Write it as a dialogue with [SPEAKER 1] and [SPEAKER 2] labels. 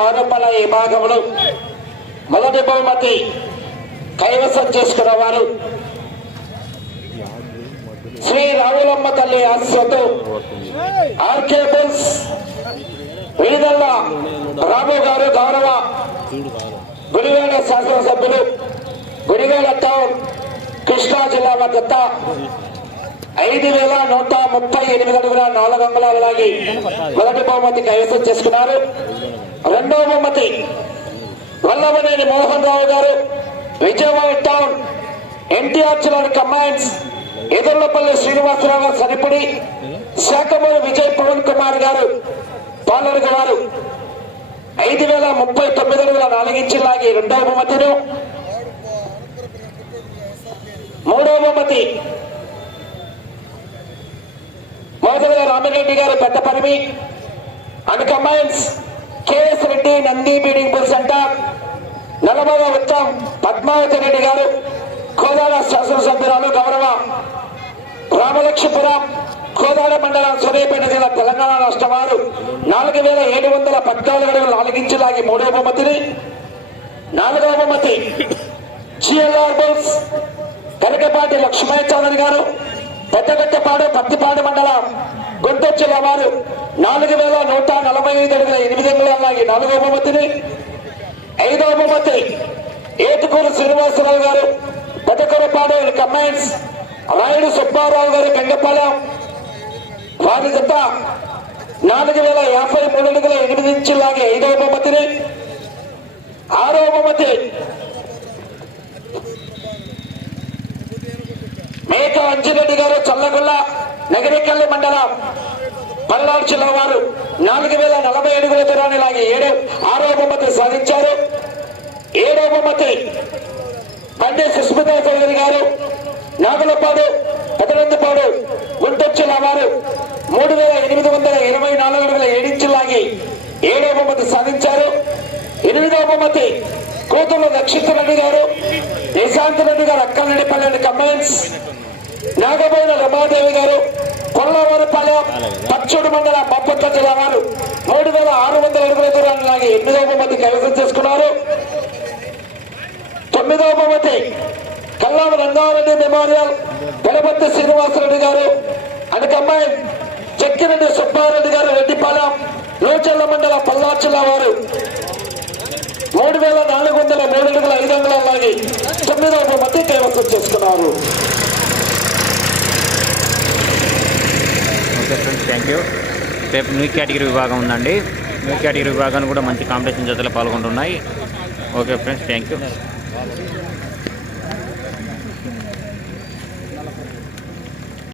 [SPEAKER 1] ఆరోపణ విభాగంలో మొదటి బహుమతి కైవసం చేసుకున్న వారు శ్రీ రావులమ్మ తల్లి ఆశ్రతో ఆర్కే బుల్స్ విడుదల రాము గారు గౌరవ గుడివేడ శాసనసభ్యులు గుడివేడ టౌన్ కృష్ణా జిల్లా వద్ద ఐదు వేల నూట ముప్పై ఎనిమిది అడుగుల నాలుగు అంగుళాలు లాగి మొదటి బహుమతి కైవసం చేసుకున్నారు. రెండవ బహుమతి వల్లభనేని మోహన్ రావు గారు విజయవాడ టౌన్ ఎన్టీఆర్ చిలాడ్ కమాండ్స్ ఎదుర్లపల్లి శ్రీనివాసరావు సరిపడి శాఖమూరి విజయ్ పవన్ కుమార్ గారు పాలనగ వారు. ఐదు వేల ముప్పై తొమ్మిది అడుగుల నాలుగించి లాగి రెండవ బహుమతిను. మూడవ బహుమతి మోదవ రామిరెడ్డి గారు పెద్ద పరిమి అండ్ కమాండ్స్ కేఎస్ రెడ్డి నంది బీడింగ్ బుల్ సెంటర్. నలభైవ వృత్తం పద్మావతి రెడ్డి గారు కోదాడ శాసనసభ్యురాలు గౌరవ రామలక్ష్మపురం కోదాడ మండలం సూర్యాపేట జిల్లా తెలంగాణ రాష్ట్ర వారు. నాలుగు వేల ఏడు వందల పద్నాలుగు అడుగులు నాలుగించి లాగి మూడవ బహుమతిని నాలుగవ బహుమతి G L R bulls Kanakapati Lakshmaiah Chowdary గారు పెద్దగట్టపాడు పత్తిపాడు మండలం గుంటూరు జిల్లా వారు. నాలుగు వేల నూట నలభై ఐదు అడుగుల ఎనిమిది అంగుళాల లాగి నాలుగవ బహుమతిని. ఐదవ బహుమతి ఏటుకూరు శ్రీనివాసరావు గారు పెద్దకొరపాడు కమాండ్స్ రాయుడు సుబ్బారావు గారు పెంగపాలెం వారి జత నాలుగు వేల యాభై మూడు అడుగుల ఎనిమిది ఇంచులాగే ఐదో ఐదవ బహుమతిని. ఆరవ బహుమతి మేక అంజిరెడ్డి గారు చల్లగొల్ల నగరికల్లి మండలం. పల్నాడు జిల్లా వారు నాలుగు వేల నలభై అడుగుల దూరాన్ని లాగి ఏడు ఆరో బహుమతి సాధించారు. ఏడో బహుమతి బండి సుస్మితా చౌదరి గారు నాగులపాడు పెదనందుపాడు గుంటూరు జిల్లా వారు మూడు వేల ఎనిమిది వందల ఇరవై నాలుగు అడుగుల ఏడించి లాగి ఏడో బహుమతి సాధించారు. ఎనిమిదో బహుమతి కూతురు నక్షత్ర రెడ్డి గారు నిశాంత్ రెడ్డి గారు అక్కలరెడ్డి కమెంట్స్ నాగబోయిన రమాదేవి గారు కొల్లవరపాలెం పచ్చడి మండల బాపట్ల జిల్లా వారు మూడు వేల ఆరు వందల అడుగుల దూరాన్ని లాగి ఎనిమిదవ మంది కైవసం చేసుకున్నారు. తొమ్మిదవ బహుమతి కల్లామ రంగారెడ్డి మెమోరియల్ గణపతి శ్రీనివాసరెడ్డి గారు అనకమ్మాయి చెక్కిరెడ్డి సుబ్బారెడ్డి గారు రెడ్డిపాలెం లోచల్ల మండల పల్నాడు జిల్లా వారు మూడు వేల నాలుగు వందల మూడు వందల ఐదు వందల లాగి తొమ్మిదవ బహుమతి కైవసం చేసుకున్నారు
[SPEAKER 2] ఓకే ఫ్రెండ్స్ థ్యాంక్ యూ. రేపు న్యూ కేటగిరీ విభాగం ఉందండి. న్యూ కేటగిరీ విభాగాన్ని కూడా మంచి కాంపిటీషన్ జతలు పాల్గొంటున్నాయి. Okay friends thank you.